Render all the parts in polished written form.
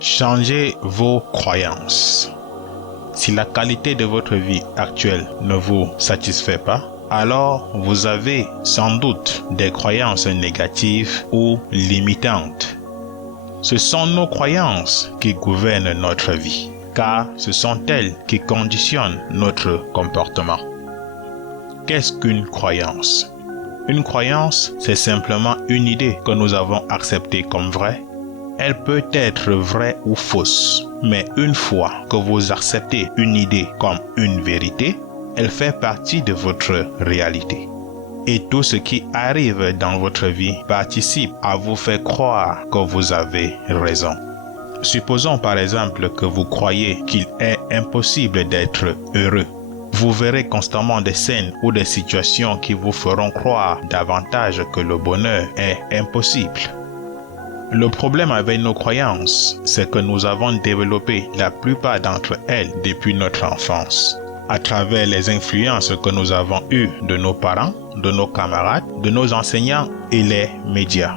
Changez vos croyances. Si la qualité de votre vie actuelle ne vous satisfait pas, alors vous avez sans doute des croyances négatives ou limitantes. Ce sont nos croyances qui gouvernent notre vie, car ce sont elles qui conditionnent notre comportement. Qu'est-ce qu'une croyance? Une croyance, c'est simplement une idée que nous avons acceptée comme vraie. Elle peut être vraie ou fausse, mais une fois que vous acceptez une idée comme une vérité, elle fait partie de votre réalité. Et tout ce qui arrive dans votre vie participe à vous faire croire que vous avez raison. Supposons par exemple que vous croyez qu'il est impossible d'être heureux. Vous verrez constamment des scènes ou des situations qui vous feront croire davantage que le bonheur est impossible. Le problème avec nos croyances, c'est que nous avons développé la plupart d'entre elles depuis notre enfance, à travers les influences que nous avons eues de nos parents, de nos camarades, de nos enseignants et les médias.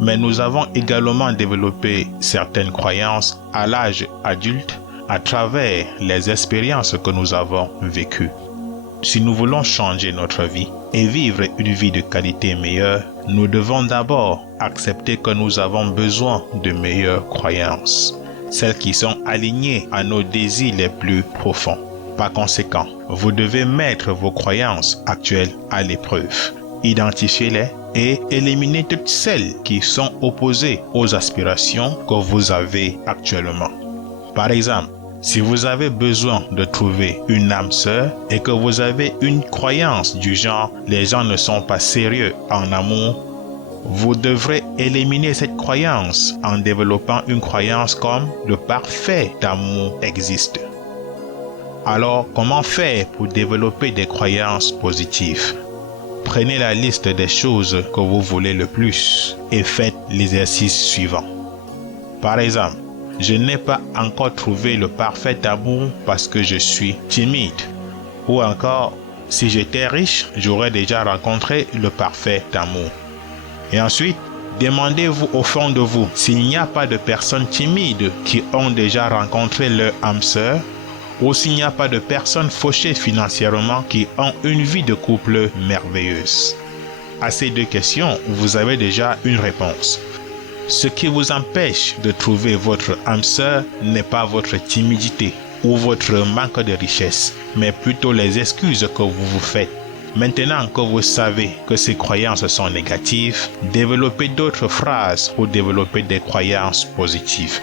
Mais nous avons également développé certaines croyances à l'âge adulte à travers les expériences que nous avons vécues. Si nous voulons changer notre vie et vivre une vie de qualité meilleure, nous devons d'abord accepter que nous avons besoin de meilleures croyances, celles qui sont alignées à nos désirs les plus profonds. Par conséquent, vous devez mettre vos croyances actuelles à l'épreuve, identifiez-les et éliminer toutes celles qui sont opposées aux aspirations que vous avez actuellement. Par exemple, si vous avez besoin de trouver une âme sœur et que vous avez une croyance du genre « les gens ne sont pas sérieux en amour », vous devrez éliminer cette croyance en développant une croyance comme « le parfait amour existe ». Alors, comment faire pour développer des croyances positives? Prenez la liste des choses que vous voulez le plus et faites l'exercice suivant. Par exemple, je n'ai pas encore trouvé le parfait amour parce que je suis timide. Ou encore, si j'étais riche, j'aurais déjà rencontré le parfait amour. Et ensuite, demandez-vous au fond de vous s'il n'y a pas de personnes timides qui ont déjà rencontré leur âme sœur, ou s'il n'y a pas de personnes fauchées financièrement qui ont une vie de couple merveilleuse. À ces deux questions, vous avez déjà une réponse. Ce qui vous empêche de trouver votre âme sœur n'est pas votre timidité ou votre manque de richesse, mais plutôt les excuses que vous vous faites. Maintenant que vous savez que ces croyances sont négatives, développez d'autres phrases pour développer des croyances positives.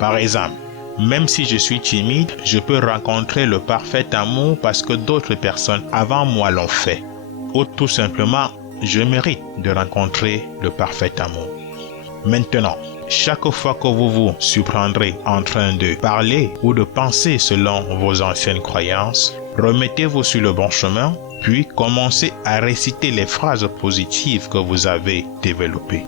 Par exemple, même si je suis timide, je peux rencontrer le parfait amour parce que d'autres personnes avant moi l'ont fait. Ou tout simplement, je mérite de rencontrer le parfait amour. Maintenant, chaque fois que vous vous surprendrez en train de parler ou de penser selon vos anciennes croyances, remettez-vous sur le bon chemin, puis commencez à réciter les phrases positives que vous avez développées.